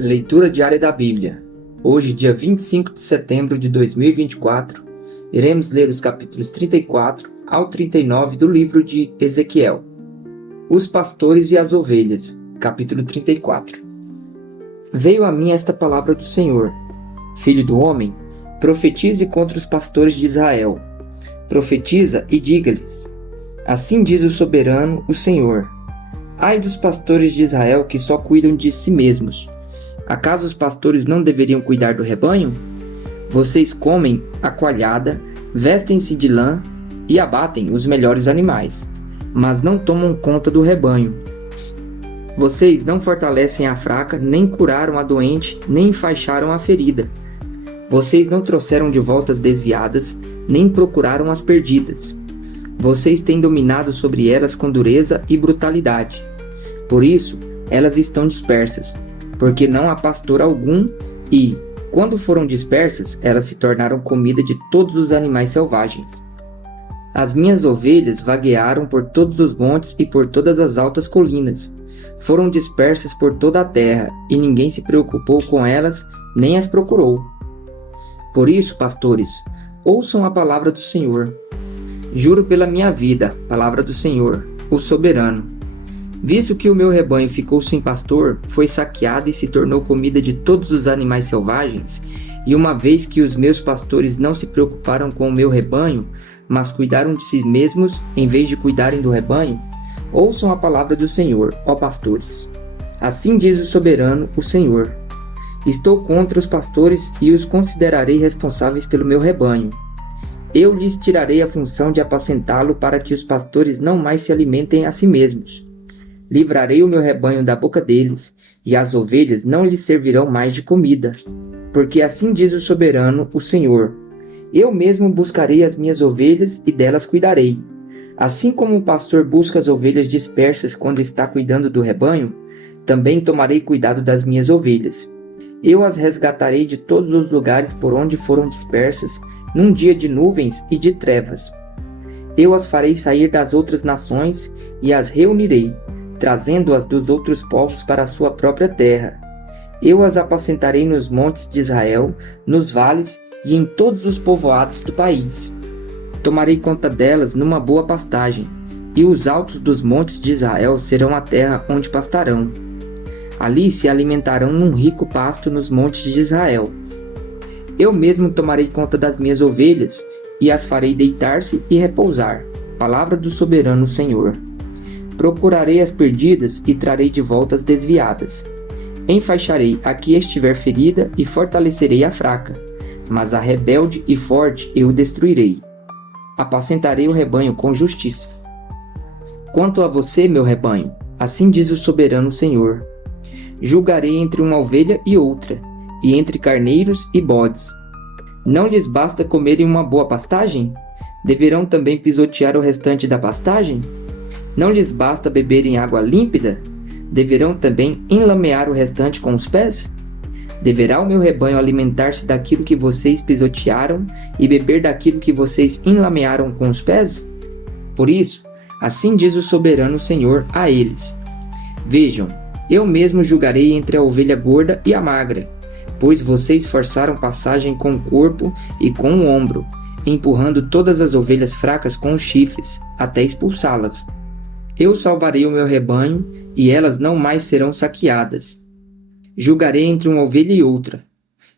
Leitura diária da Bíblia. Hoje, dia 25 de setembro de 2024, iremos ler os capítulos 34 ao 39 do livro de Ezequiel. Os pastores e as ovelhas, capítulo 34. Veio a mim esta palavra do Senhor: Filho do homem, profetize contra os pastores de Israel. Profetiza e diga-lhes: Assim diz o soberano, o Senhor: Ai dos pastores de Israel que só cuidam de si mesmos. Acaso os pastores não deveriam cuidar do rebanho? Vocês comem a coalhada, vestem-se de lã e abatem os melhores animais, mas não tomam conta do rebanho. Vocês não fortalecem a fraca, nem curaram a doente, nem enfaixaram a ferida. Vocês não trouxeram de volta as desviadas, nem procuraram as perdidas. Vocês têm dominado sobre elas com dureza e brutalidade. Por isso, elas estão dispersas, porque não há pastor algum e, quando foram dispersas, elas se tornaram comida de todos os animais selvagens. As minhas ovelhas vaguearam por todos os montes e por todas as altas colinas. Foram dispersas por toda a terra, e ninguém se preocupou com elas, nem as procurou. Por isso, pastores, ouçam a palavra do Senhor. Juro pela minha vida, palavra do Senhor, o soberano. Visto que o meu rebanho ficou sem pastor, foi saqueado e se tornou comida de todos os animais selvagens, e uma vez que os meus pastores não se preocuparam com o meu rebanho, mas cuidaram de si mesmos em vez de cuidarem do rebanho, ouçam a palavra do Senhor, ó pastores. Assim diz o soberano, o Senhor: Estou contra os pastores e os considerarei responsáveis pelo meu rebanho. Eu lhes tirarei a função de apacentá-lo para que os pastores não mais se alimentem a si mesmos. Livrarei o meu rebanho da boca deles, e as ovelhas não lhes servirão mais de comida. Porque assim diz o soberano, o Senhor: Eu mesmo buscarei as minhas ovelhas e delas cuidarei. Assim como o pastor busca as ovelhas dispersas quando está cuidando do rebanho, também tomarei cuidado das minhas ovelhas. Eu as resgatarei de todos os lugares por onde foram dispersas, num dia de nuvens e de trevas. Eu as farei sair das outras nações e as reunirei, trazendo-as dos outros povos para a sua própria terra. Eu as apacentarei nos montes de Israel, nos vales e em todos os povoados do país. Tomarei conta delas numa boa pastagem, e os altos dos montes de Israel serão a terra onde pastarão. Ali se alimentarão num rico pasto nos montes de Israel. Eu mesmo tomarei conta das minhas ovelhas, e as farei deitar-se e repousar. Palavra do soberano Senhor. Procurarei as perdidas e trarei de volta as desviadas. Enfaixarei a que estiver ferida e fortalecerei a fraca, mas a rebelde e forte eu destruirei. Apacentarei o rebanho com justiça. Quanto a você, meu rebanho, assim diz o soberano Senhor: Julgarei entre uma ovelha e outra, e entre carneiros e bodes. Não lhes basta comerem uma boa pastagem? Deverão também pisotear o restante da pastagem? Não lhes basta beberem água límpida? Deverão também enlamear o restante com os pés? Deverá o meu rebanho alimentar-se daquilo que vocês pisotearam e beber daquilo que vocês enlamearam com os pés? Por isso, assim diz o soberano Senhor a eles: Vejam, eu mesmo julgarei entre a ovelha gorda e a magra, pois vocês forçaram passagem com o corpo e com o ombro, empurrando todas as ovelhas fracas com os chifres, até expulsá-las. Eu salvarei o meu rebanho, e elas não mais serão saqueadas. Julgarei entre uma ovelha e outra.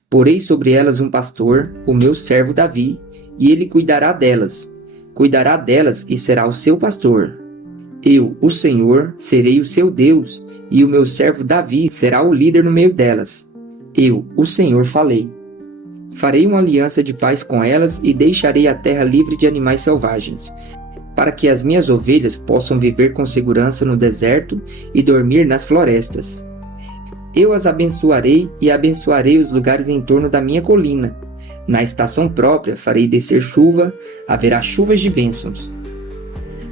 Porei sobre elas um pastor, o meu servo Davi, e ele cuidará delas. Cuidará delas e será o seu pastor. Eu, o Senhor, serei o seu Deus, e o meu servo Davi será o líder no meio delas. Eu, o Senhor, falei. Farei uma aliança de paz com elas e deixarei a terra livre de animais selvagens, para que as minhas ovelhas possam viver com segurança no deserto e dormir nas florestas. Eu as abençoarei e abençoarei os lugares em torno da minha colina. Na estação própria farei descer chuva, haverá chuvas de bênçãos.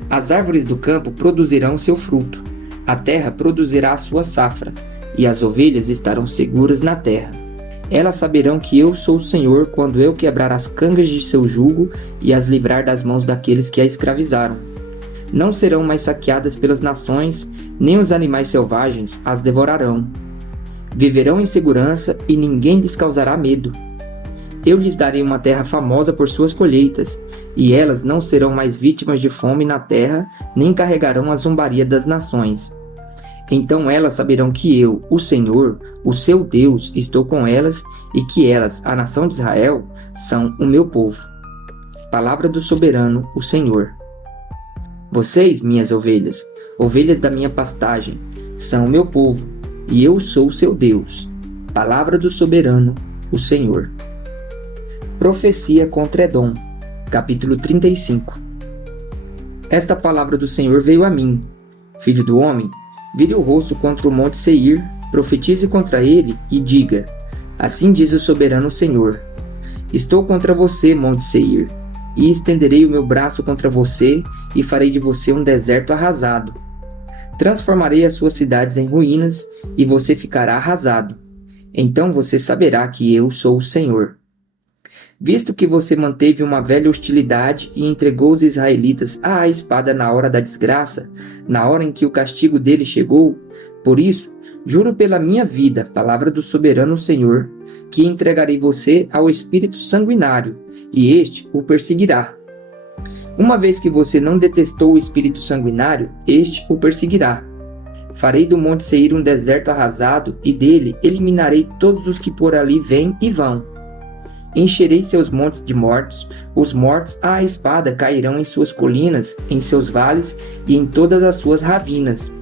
As árvores do campo produzirão seu fruto, a terra produzirá a sua safra, e as ovelhas estarão seguras na terra. Elas saberão que eu sou o Senhor quando eu quebrar as cangas de seu jugo e as livrar das mãos daqueles que a escravizaram. Não serão mais saqueadas pelas nações, nem os animais selvagens as devorarão. Viverão em segurança e ninguém lhes causará medo. Eu lhes darei uma terra famosa por suas colheitas, e elas não serão mais vítimas de fome na terra, nem carregarão a zombaria das nações. Então elas saberão que eu, o Senhor, o seu Deus, estou com elas, e que elas, a nação de Israel, são o meu povo. Palavra do soberano, o Senhor. Vocês, minhas ovelhas, ovelhas da minha pastagem, são o meu povo, e eu sou o seu Deus. Palavra do soberano, o Senhor. Profecia contra Edom, capítulo 35. Esta palavra do Senhor veio a mim. Filho do homem, vire o rosto contra o monte Seir, profetize contra ele e diga: assim diz o soberano Senhor: estou contra você, monte Seir, e estenderei o meu braço contra você e farei de você um deserto arrasado. Transformarei as suas cidades em ruínas e você ficará arrasado. Então você saberá que eu sou o Senhor. Visto que você manteve uma velha hostilidade e entregou os israelitas à espada na hora da desgraça, na hora em que o castigo deles chegou, por isso, juro pela minha vida, palavra do soberano Senhor, que entregarei você ao espírito sanguinário, e este o perseguirá. Uma vez que você não detestou o espírito sanguinário, este o perseguirá. Farei do monte Seir um deserto arrasado, e dele eliminarei todos os que por ali vêm e vão. Encherei seus montes de mortos, os mortos à espada cairão em suas colinas, em seus vales e em todas as suas ravinas.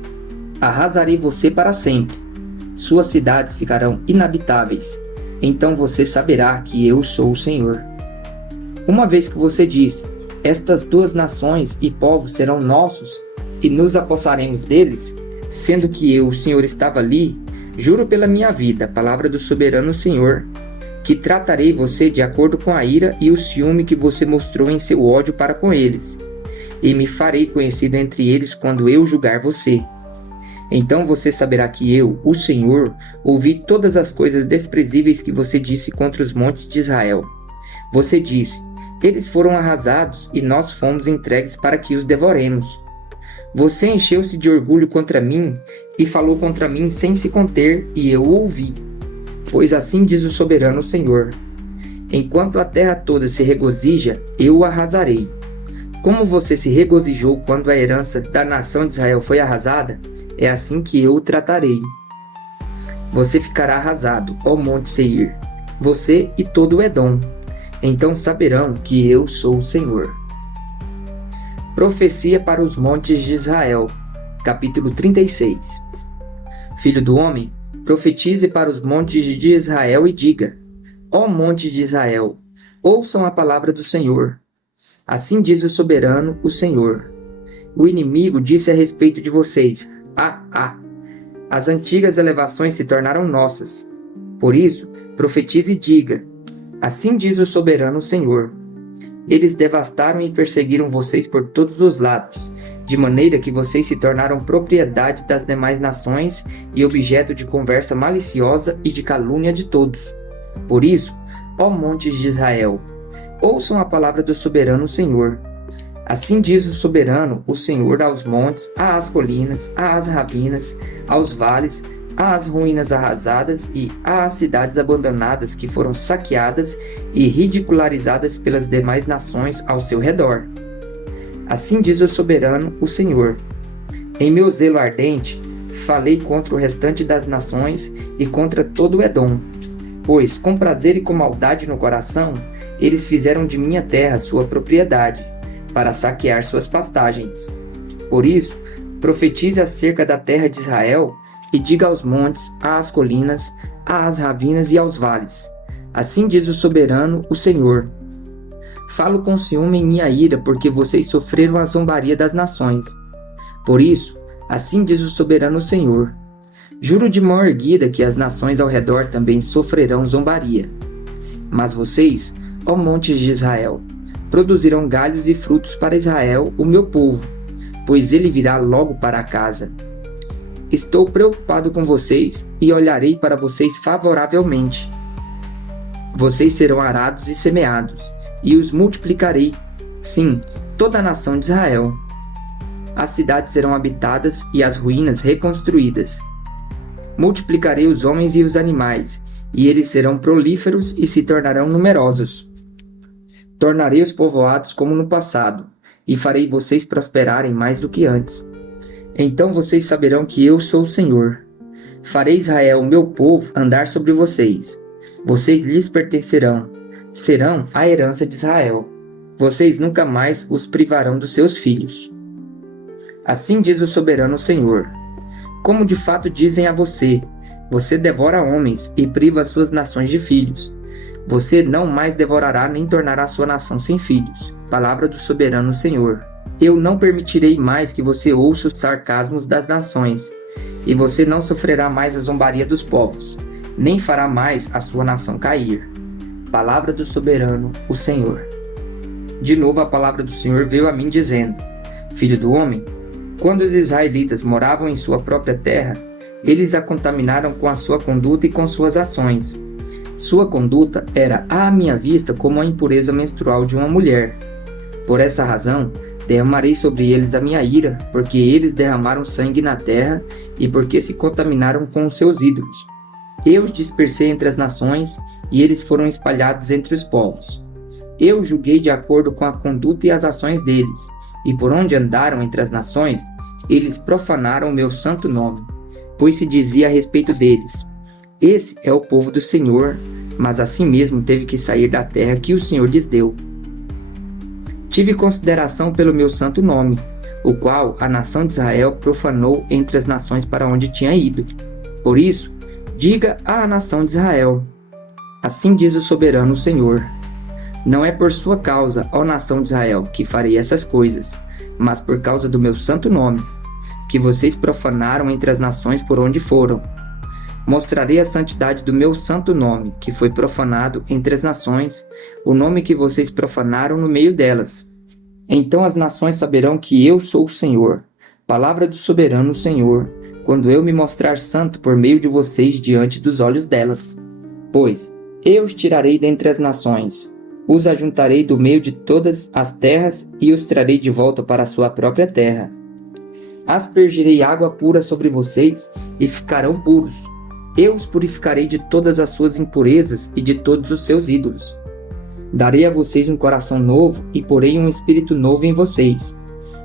Arrasarei você para sempre. Suas cidades ficarão inabitáveis. Então você saberá que eu sou o Senhor. Uma vez que você diz: estas duas nações e povos serão nossos, e nos apossaremos deles, sendo que eu, o Senhor, estava ali, juro pela minha vida, palavra do soberano Senhor, que tratarei você de acordo com a ira e o ciúme que você mostrou em seu ódio para com eles, e me farei conhecido entre eles quando eu julgar você. Então você saberá que eu, o Senhor, ouvi todas as coisas desprezíveis que você disse contra os montes de Israel. Você disse: eles foram arrasados e nós fomos entregues para que os devoremos. Você encheu-se de orgulho contra mim e falou contra mim sem se conter, e eu o ouvi. Pois assim diz o soberano Senhor: enquanto a terra toda se regozija, eu o arrasarei. Como você se regozijou quando a herança da nação de Israel foi arrasada, é assim que eu o tratarei. Você ficará arrasado, ó monte Seir, você e todo o Edom. Então saberão que eu sou o Senhor. Profecia para os montes de Israel, capítulo 36. Filho do homem, profetize para os montes de Israel e diga: ó monte de Israel, ouçam a palavra do Senhor. Assim diz o soberano, o Senhor: o inimigo disse a respeito de vocês: as antigas elevações se tornaram nossas. Por isso, profetize e diga: assim diz o soberano Senhor: eles devastaram e perseguiram vocês por todos os lados, de maneira que vocês se tornaram propriedade das demais nações e objeto de conversa maliciosa e de calúnia de todos. Por isso, ó montes de Israel, ouçam a palavra do soberano Senhor. Assim diz o soberano, o Senhor, aos montes, às colinas, às ravinas, aos vales, às ruínas arrasadas e às cidades abandonadas que foram saqueadas e ridicularizadas pelas demais nações ao seu redor. Assim diz o soberano, o Senhor: em meu zelo ardente, falei contra o restante das nações e contra todo o Edom, pois, com prazer e com maldade no coração, eles fizeram de minha terra sua propriedade, para saquear suas pastagens. Por isso, profetize acerca da terra de Israel e diga aos montes, às colinas, às ravinas e aos vales: assim diz o soberano, o Senhor: falo com ciúme em minha ira, porque vocês sofreram a zombaria das nações. Por isso, assim diz o soberano Senhor: juro de mão erguida que as nações ao redor também sofrerão zombaria. Mas vocês, ó montes de Israel, produzirão galhos e frutos para Israel, o meu povo, pois ele virá logo para casa. Estou preocupado com vocês e olharei para vocês favoravelmente. Vocês serão arados e semeados, e os multiplicarei, sim, toda a nação de Israel. As cidades serão habitadas e as ruínas reconstruídas. Multiplicarei os homens e os animais, e eles serão prolíferos e se tornarão numerosos. Tornarei os povoados como no passado, e farei vocês prosperarem mais do que antes. Então vocês saberão que eu sou o Senhor. Farei Israel, o meu povo, andar sobre vocês. Vocês lhes pertencerão, serão a herança de Israel. Vocês nunca mais os privarão dos seus filhos. Assim diz o soberano Senhor. Como de fato dizem a você, você devora homens e priva as suas nações de filhos. Você não mais devorará nem tornará sua nação sem filhos. Palavra do soberano Senhor. Eu não permitirei mais que você ouça os sarcasmos das nações, e você não sofrerá mais a zombaria dos povos, nem fará mais a sua nação cair. Palavra do soberano, o Senhor. De novo a palavra do Senhor veio a mim dizendo: Filho do homem, quando os israelitas moravam em sua própria terra, eles a contaminaram com a sua conduta e com suas ações. Sua conduta era à minha vista como a impureza menstrual de uma mulher. Por essa razão, derramarei sobre eles a minha ira, porque eles derramaram sangue na terra e porque se contaminaram com os seus ídolos. Eu os dispersei entre as nações e eles foram espalhados entre os povos. Eu julguei de acordo com a conduta e as ações deles, e por onde andaram entre as nações, eles profanaram o meu santo nome, pois se dizia a respeito deles: Esse é o povo do Senhor, mas assim mesmo teve que sair da terra que o Senhor lhes deu. Tive consideração pelo meu santo nome, o qual a nação de Israel profanou entre as nações para onde tinha ido. Por isso, diga à nação de Israel: Assim diz o soberano Senhor. Não é por sua causa, ó nação de Israel, que farei essas coisas, mas por causa do meu santo nome, que vocês profanaram entre as nações por onde foram. Mostrarei a santidade do meu santo nome, que foi profanado entre as nações, o nome que vocês profanaram no meio delas. Então as nações saberão que eu sou o Senhor, palavra do soberano Senhor, quando eu me mostrar santo por meio de vocês diante dos olhos delas. Pois eu os tirarei dentre as nações, os ajuntarei do meio de todas as terras e os trarei de volta para a sua própria terra. Aspergirei água pura sobre vocês e ficarão puros. Eu os purificarei de todas as suas impurezas e de todos os seus ídolos. Darei a vocês um coração novo e porei um espírito novo em vocês.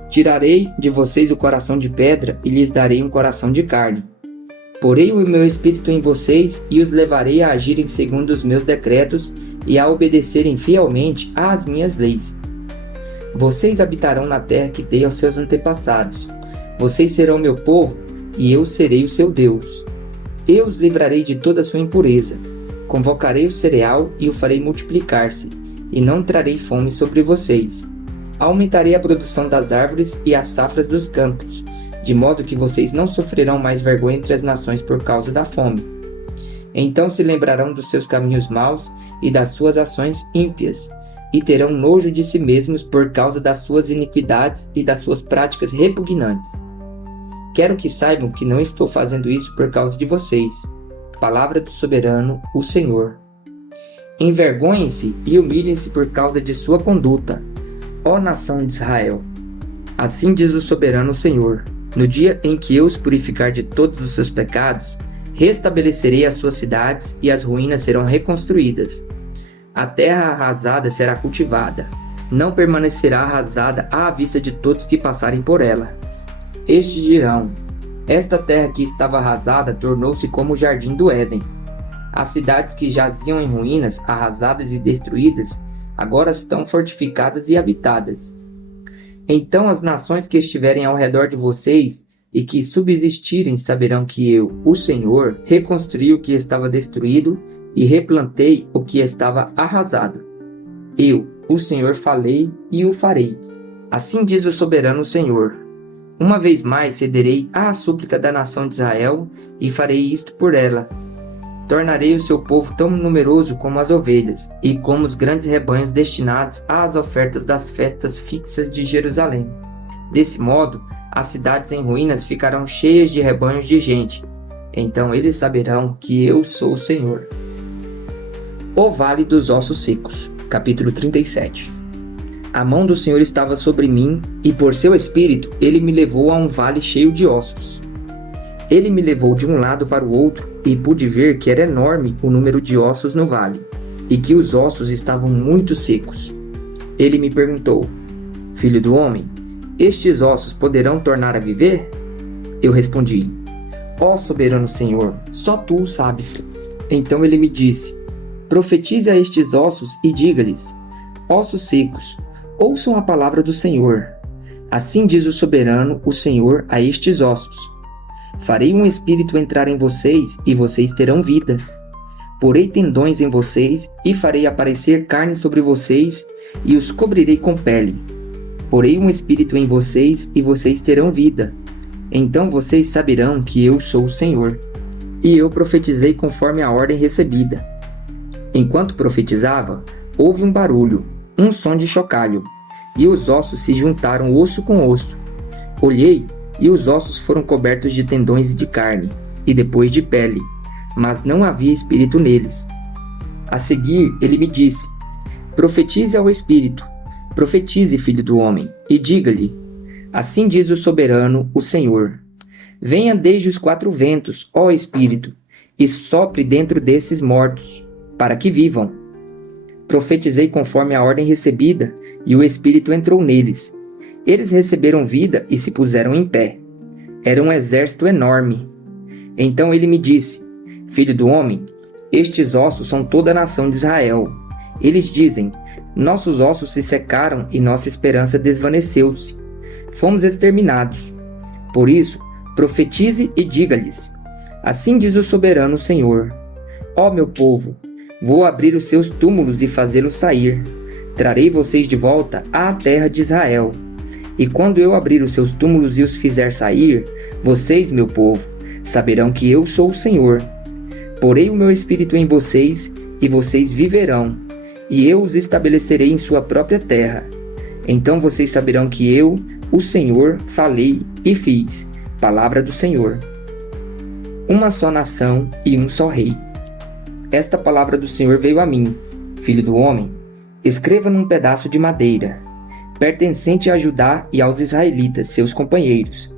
Tirarei de vocês o coração de pedra e lhes darei um coração de carne. Porei o meu espírito em vocês e os levarei a agirem segundo os meus decretos e a obedecerem fielmente às minhas leis. Vocês habitarão na terra que dei aos seus antepassados. Vocês serão meu povo e eu serei o seu Deus. Eu os livrarei de toda a sua impureza. Convocarei o cereal e o farei multiplicar-se, e não trarei fome sobre vocês. Aumentarei a produção das árvores e as safras dos campos, de modo que vocês não sofrerão mais vergonha entre as nações por causa da fome. Então se lembrarão dos seus caminhos maus e das suas ações ímpias, e terão nojo de si mesmos por causa das suas iniquidades e das suas práticas repugnantes. Quero que saibam que não estou fazendo isso por causa de vocês. Palavra do soberano, o Senhor. Envergonhem-se e humilhem-se por causa de sua conduta, ó nação de Israel. Assim diz o soberano Senhor: No dia em que eu os purificar de todos os seus pecados, restabelecerei as suas cidades e as ruínas serão reconstruídas. A terra arrasada será cultivada, não permanecerá arrasada à vista de todos que passarem por ela. Estes dirão: Esta terra que estava arrasada tornou-se como o jardim do Éden. As cidades que jaziam em ruínas, arrasadas e destruídas, agora estão fortificadas e habitadas. Então as nações que estiverem ao redor de vocês e que subsistirem saberão que eu, o Senhor, reconstruí o que estava destruído e replantei o que estava arrasado. Eu, o Senhor, falei e o farei. Assim diz o soberano Senhor: Uma vez mais cederei à súplica da nação de Israel e farei isto por ela. Tornarei o seu povo tão numeroso como as ovelhas, e como os grandes rebanhos destinados às ofertas das festas fixas de Jerusalém. Desse modo, as cidades em ruínas ficarão cheias de rebanhos de gente. Então eles saberão que eu sou o Senhor. O Vale dos Ossos Secos, capítulo 37. A mão do Senhor estava sobre mim, e por seu espírito ele me levou a um vale cheio de ossos. Ele me levou de um lado para o outro e pude ver que era enorme o número de ossos no vale, e que os ossos estavam muito secos. Ele me perguntou: Filho do homem, estes ossos poderão tornar a viver? Eu respondi: Ó soberano Senhor, só tu o sabes. Então ele me disse: Profetize a estes ossos e diga-lhes: Ossos secos, ouçam a palavra do Senhor. Assim diz o soberano, o Senhor, a estes ossos: Farei um espírito entrar em vocês e vocês terão vida. Porei tendões em vocês e farei aparecer carne sobre vocês e os cobrirei com pele. Porei um espírito em vocês e vocês terão vida. Então vocês saberão que eu sou o Senhor. E eu profetizei conforme a ordem recebida. Enquanto profetizava, houve um barulho, um som de chocalho, e os ossos se juntaram osso com osso. Olhei, e os ossos foram cobertos de tendões e de carne, e depois de pele, mas não havia espírito neles. A seguir, ele me disse: Profetize ao espírito, profetize, filho do homem, e diga-lhe: Assim diz o soberano, o Senhor: Venha desde os 4 ventos, ó espírito, e sopre dentro desses mortos, para que vivam. Profetizei conforme a ordem recebida, e o espírito entrou neles. Eles receberam vida e se puseram em pé. Era um exército enorme. Então ele me disse: Filho do homem, estes ossos são toda a nação de Israel. Eles dizem: Nossos ossos se secaram e nossa esperança desvaneceu-se. Fomos exterminados. Por isso, profetize e diga-lhes: Assim diz o soberano Senhor: Ó meu povo, vou abrir os seus túmulos e fazê-los sair. Trarei vocês de volta à terra de Israel. E quando eu abrir os seus túmulos e os fizer sair, vocês, meu povo, saberão que eu sou o Senhor. Porei o meu espírito em vocês, e vocês viverão, e eu os estabelecerei em sua própria terra. Então vocês saberão que eu, o Senhor, falei e fiz. Palavra do Senhor. Uma só nação e um só rei. Esta palavra do Senhor veio a mim: Filho do homem, escreva num pedaço de madeira, pertencente a Judá e aos israelitas, seus companheiros.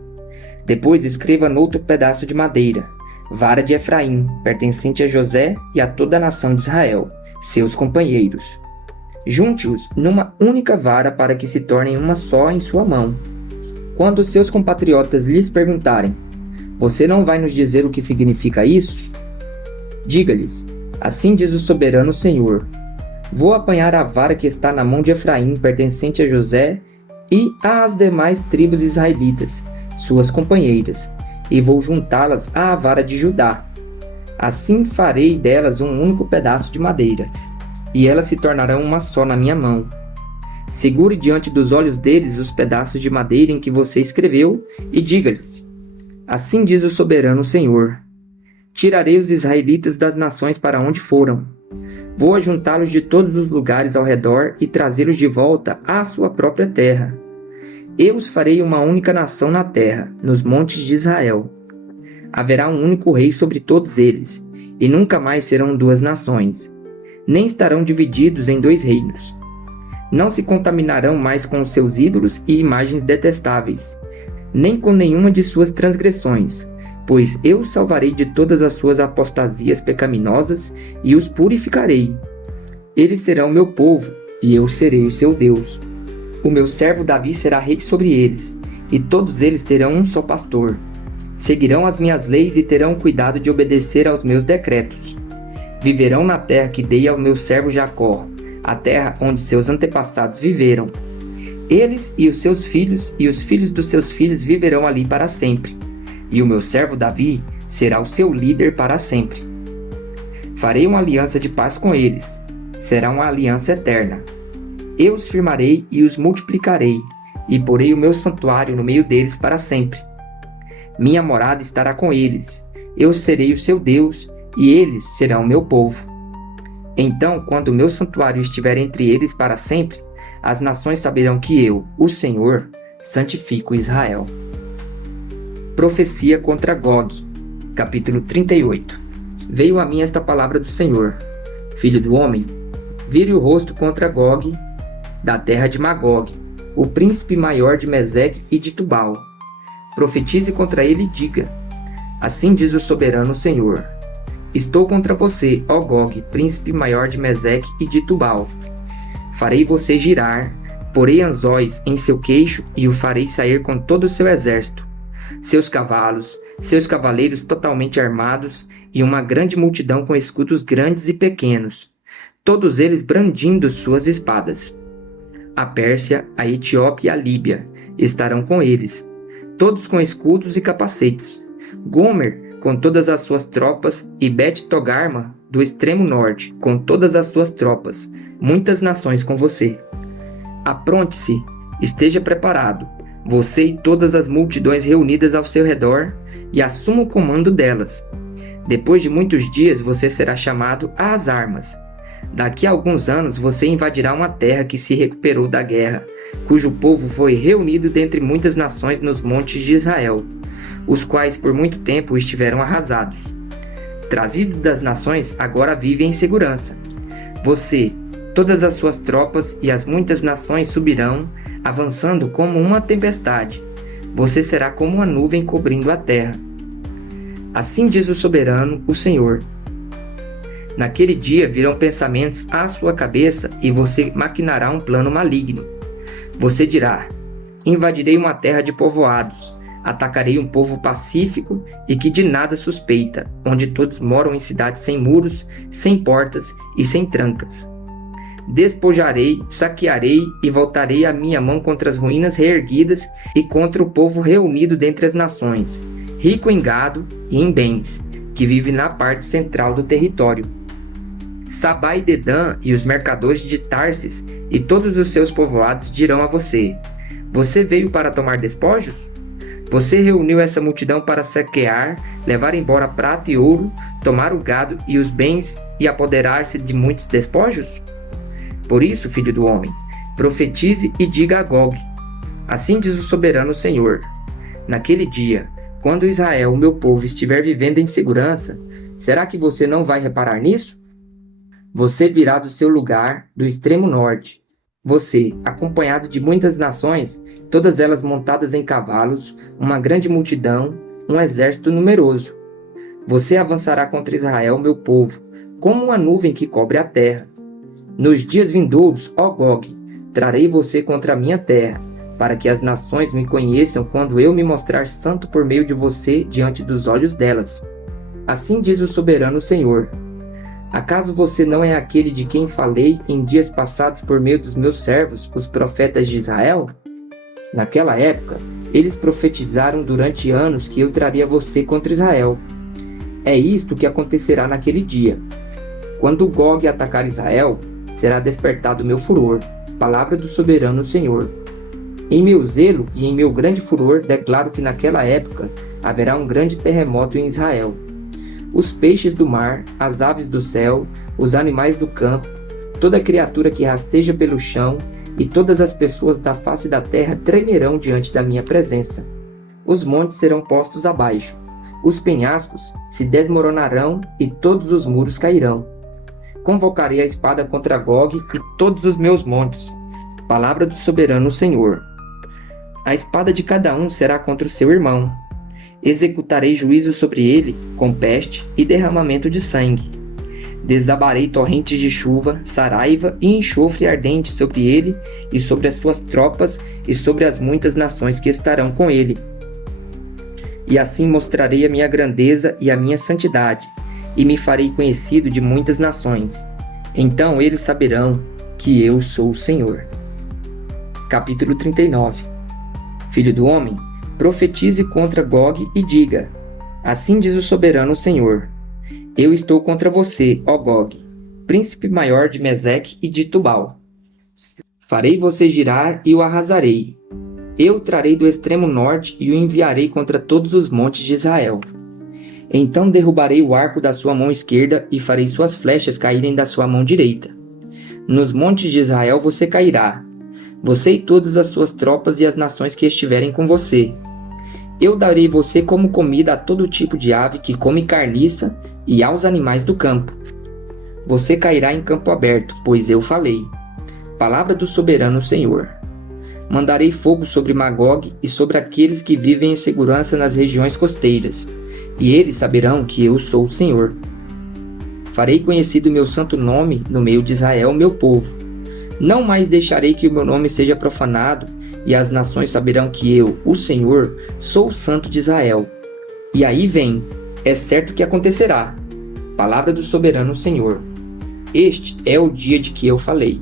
Depois escreva noutro pedaço de madeira, vara de Efraim, pertencente a José e a toda a nação de Israel, seus companheiros. Junte-os numa única vara para que se tornem uma só em sua mão. Quando seus compatriotas lhes perguntarem: Você não vai nos dizer o que significa isso? Diga-lhes: Assim diz o soberano Senhor: Vou apanhar a vara que está na mão de Efraim, pertencente a José, e às demais tribos israelitas, suas companheiras, e vou juntá-las à vara de Judá. Assim farei delas um único pedaço de madeira, e elas se tornarão uma só na minha mão. Segure diante dos olhos deles os pedaços de madeira em que você escreveu, e diga-lhes: Assim diz o soberano Senhor: Tirarei os israelitas das nações para onde foram. Vou ajuntá-los de todos os lugares ao redor e trazê-los de volta à sua própria terra. Eu os farei uma única nação na terra, nos montes de Israel. Haverá um único rei sobre todos eles, e nunca mais serão 2 nações, nem estarão divididos em 2 reinos. Não se contaminarão mais com os seus ídolos e imagens detestáveis, nem com nenhuma de suas transgressões, pois eu os salvarei de todas as suas apostasias pecaminosas e os purificarei. Eles serão meu povo, e eu serei o seu Deus. O meu servo Davi será rei sobre eles, e todos eles terão um só pastor. Seguirão as minhas leis e terão cuidado de obedecer aos meus decretos. Viverão na terra que dei ao meu servo Jacó, a terra onde seus antepassados viveram. Eles e os seus filhos e os filhos dos seus filhos viverão ali para sempre. E o meu servo Davi será o seu líder para sempre. Farei uma aliança de paz com eles. Será uma aliança eterna. Eu os firmarei e os multiplicarei, e porei o meu santuário no meio deles para sempre. Minha morada estará com eles. Eu serei o seu Deus, e eles serão meu povo. Então, quando o meu santuário estiver entre eles para sempre, as nações saberão que eu, o Senhor, santifico Israel. Profecia contra Gog, capítulo 38. Veio a mim esta palavra do Senhor: Filho do homem, vire o rosto contra Gog, da terra de Magog, o príncipe maior de Meseque e de Tubal. Profetize contra ele e diga: Assim diz o soberano Senhor: estou contra você, ó Gog, príncipe maior de Meseque e de Tubal. Farei você girar, porei anzóis em seu queixo e o farei sair com todo o seu exército, seus cavalos, seus cavaleiros totalmente armados e uma grande multidão com escudos grandes e pequenos, todos eles brandindo suas espadas. A Pérsia, a Etiópia e a Líbia estarão com eles, todos com escudos e capacetes. Gomer, com todas as suas tropas, e Bet-Togarma, do extremo norte, com todas as suas tropas, muitas nações com você. Apronte-se, esteja preparado, você e todas as multidões reunidas ao seu redor, e assuma o comando delas. Depois de muitos dias você será chamado às armas. Daqui a alguns anos você invadirá uma terra que se recuperou da guerra, cujo povo foi reunido dentre muitas nações nos montes de Israel, os quais por muito tempo estiveram arrasados. Trazido das nações, agora vive em segurança. Você, todas as suas tropas e as muitas nações subirão, avançando como uma tempestade. Você será como uma nuvem cobrindo a terra. Assim diz o soberano, o Senhor. Naquele dia virão pensamentos à sua cabeça e você maquinará um plano maligno. Você dirá: invadirei uma terra de povoados, atacarei um povo pacífico e que de nada suspeita, onde todos moram em cidades sem muros, sem portas e sem trancas. Despojarei, saquearei e voltarei a minha mão contra as ruínas reerguidas e contra o povo reunido dentre as nações, rico em gado e em bens, que vive na parte central do território. Sabá e Dedã e os mercadores de Tarsis e todos os seus povoados dirão a você: você veio para tomar despojos? Você reuniu essa multidão para saquear, levar embora prata e ouro, tomar o gado e os bens e apoderar-se de muitos despojos? Por isso, filho do homem, profetize e diga a Gog: assim diz o soberano Senhor: naquele dia, quando Israel, meu povo, estiver vivendo em segurança, será que você não vai reparar nisso? Você virá do seu lugar, do extremo norte. Você, acompanhado de muitas nações, todas elas montadas em cavalos, uma grande multidão, um exército numeroso. Você avançará contra Israel, meu povo, como uma nuvem que cobre a terra. Nos dias vindouros, ó Gog, trarei você contra a minha terra, para que as nações me conheçam quando eu me mostrar santo por meio de você diante dos olhos delas. Assim diz o soberano Senhor: acaso você não é aquele de quem falei em dias passados por meio dos meus servos, os profetas de Israel? Naquela época, eles profetizaram durante anos que eu traria você contra Israel. É isto que acontecerá naquele dia. Quando Gog atacar Israel, será despertado meu furor, palavra do soberano Senhor. Em meu zelo e em meu grande furor, declaro que naquela época haverá um grande terremoto em Israel. Os peixes do mar, as aves do céu, os animais do campo, toda criatura que rasteja pelo chão e todas as pessoas da face da terra tremerão diante da minha presença. Os montes serão postos abaixo, os penhascos se desmoronarão e todos os muros cairão. Convocarei a espada contra Gog e todos os meus montes. Palavra do soberano Senhor. A espada de cada um será contra o seu irmão. Executarei juízo sobre ele com peste e derramamento de sangue. Desabarei torrentes de chuva, saraiva e enxofre ardente sobre ele e sobre as suas tropas e sobre as muitas nações que estarão com ele. E assim mostrarei a minha grandeza e a minha santidade, e me farei conhecido de muitas nações. Então eles saberão que eu sou o Senhor. Capítulo 39. Filho do homem, profetize contra Gog e diga: assim diz o soberano Senhor: eu estou contra você, ó Gog, príncipe maior de Meseque e de Tubal. Farei você girar e o arrasarei. Eu o trarei do extremo norte e o enviarei contra todos os montes de Israel. Então derrubarei o arco da sua mão esquerda e farei suas flechas caírem da sua mão direita. Nos montes de Israel você cairá, você e todas as suas tropas e as nações que estiverem com você. Eu darei você como comida a todo tipo de ave que come carniça e aos animais do campo. Você cairá em campo aberto, pois eu falei. Palavra do soberano Senhor. Mandarei fogo sobre Magog e sobre aqueles que vivem em segurança nas regiões costeiras. e eles saberão que eu sou o Senhor. Farei conhecido o meu santo nome no meio de Israel, meu povo. Não mais deixarei que o meu nome seja profanado, e as nações saberão que eu, o Senhor, sou o Santo de Israel. E aí vem, é certo que acontecerá. Palavra do soberano Senhor. Este é o dia de que eu falei.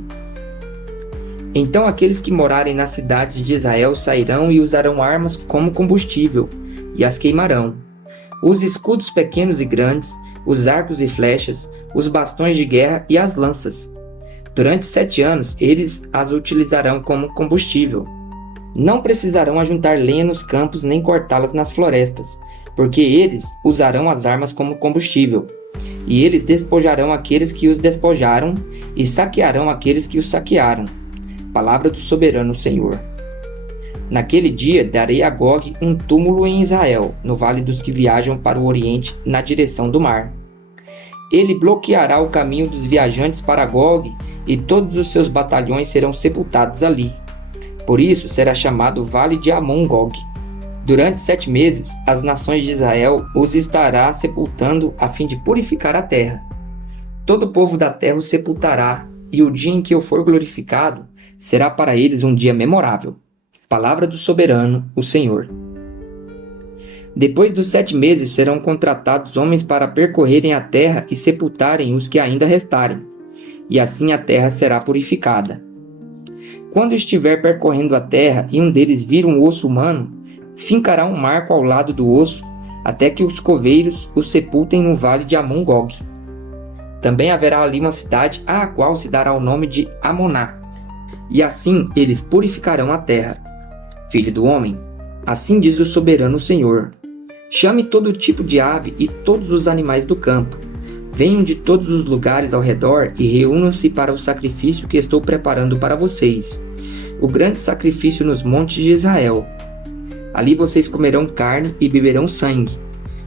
Então aqueles que morarem nas cidades de Israel sairão e usarão armas como combustível, e as queimarão. Os escudos pequenos e grandes, os arcos e flechas, os bastões de guerra e as lanças. Durante 7 anos eles as utilizarão como combustível. Não precisarão ajuntar lenha nos campos nem cortá-las nas florestas, porque eles usarão as armas como combustível. E eles despojarão aqueles que os despojaram e saquearão aqueles que os saquearam. Palavra do soberano Senhor. Naquele dia darei a Gog um túmulo em Israel, no vale dos que viajam para o oriente, na direção do mar. Ele bloqueará o caminho dos viajantes para Gog, e todos os seus batalhões serão sepultados ali. Por isso será chamado Vale de Amon-Gog. Durante 7 meses, as nações de Israel os estará sepultando a fim de purificar a terra. Todo o povo da terra os sepultará, e o dia em que eu for glorificado será para eles um dia memorável. Palavra do soberano, o Senhor. Depois dos 7 meses serão contratados homens para percorrerem a terra e sepultarem os que ainda restarem, e assim a terra será purificada. Quando estiver percorrendo a terra e um deles vir um osso humano, fincará um marco ao lado do osso, até que os coveiros o sepultem no vale de Amon-Gog. Também haverá ali uma cidade à qual se dará o nome de Amoná, e assim eles purificarão a terra. Filho do homem, assim diz o soberano Senhor: chame todo tipo de ave e todos os animais do campo. Venham de todos os lugares ao redor e reúnam-se para o sacrifício que estou preparando para vocês, o grande sacrifício nos montes de Israel. Ali vocês comerão carne e beberão sangue.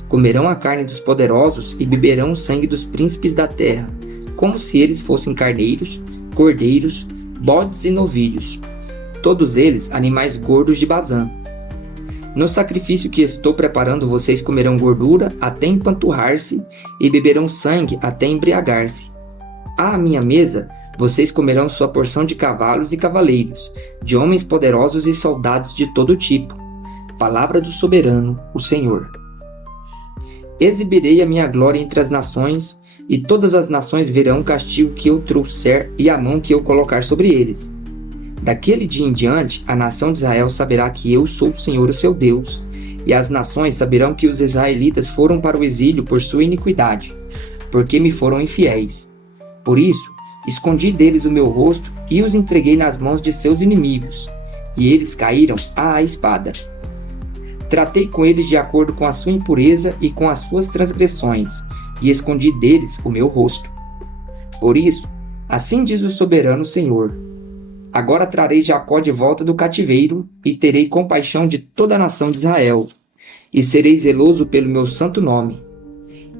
Comerão a carne dos poderosos e beberão o sangue dos príncipes da terra, como se eles fossem carneiros, cordeiros, bodes e novilhos. Todos eles animais gordos de Bazã. No sacrifício que estou preparando, vocês comerão gordura até empanturrar-se e beberão sangue até embriagar-se. À minha mesa, vocês comerão sua porção de cavalos e cavaleiros, de homens poderosos e soldados de todo tipo. Palavra do soberano, o Senhor. Exibirei a minha glória entre as nações, e todas as nações verão o castigo que eu trouxer e a mão que eu colocar sobre eles. Daquele dia em diante, a nação de Israel saberá que eu sou o Senhor, o seu Deus, e as nações saberão que os israelitas foram para o exílio por sua iniquidade, porque me foram infiéis. Por isso, escondi deles o meu rosto e os entreguei nas mãos de seus inimigos, e eles caíram à espada. Tratei com eles de acordo com a sua impureza e com as suas transgressões, e escondi deles o meu rosto. Por isso, assim diz o soberano Senhor: agora trarei Jacó de volta do cativeiro, e terei compaixão de toda a nação de Israel, e serei zeloso pelo meu santo nome.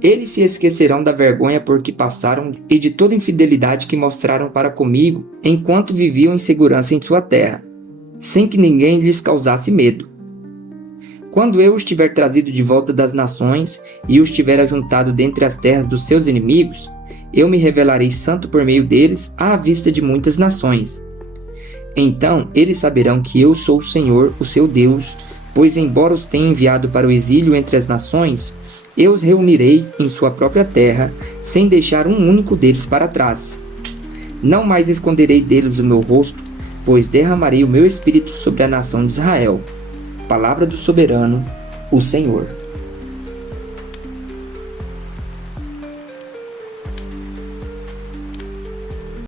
Eles se esquecerão da vergonha por que passaram e de toda infidelidade que mostraram para comigo enquanto viviam em segurança em sua terra, sem que ninguém lhes causasse medo. Quando eu os tiver trazido de volta das nações e os tiver ajuntado dentre as terras dos seus inimigos, eu me revelarei santo por meio deles à vista de muitas nações. Então eles saberão que eu sou o Senhor, o seu Deus, pois embora os tenha enviado para o exílio entre as nações, eu os reunirei em sua própria terra, sem deixar um único deles para trás. Não mais esconderei deles o meu rosto, pois derramarei o meu espírito sobre a nação de Israel. Palavra do soberano, o Senhor.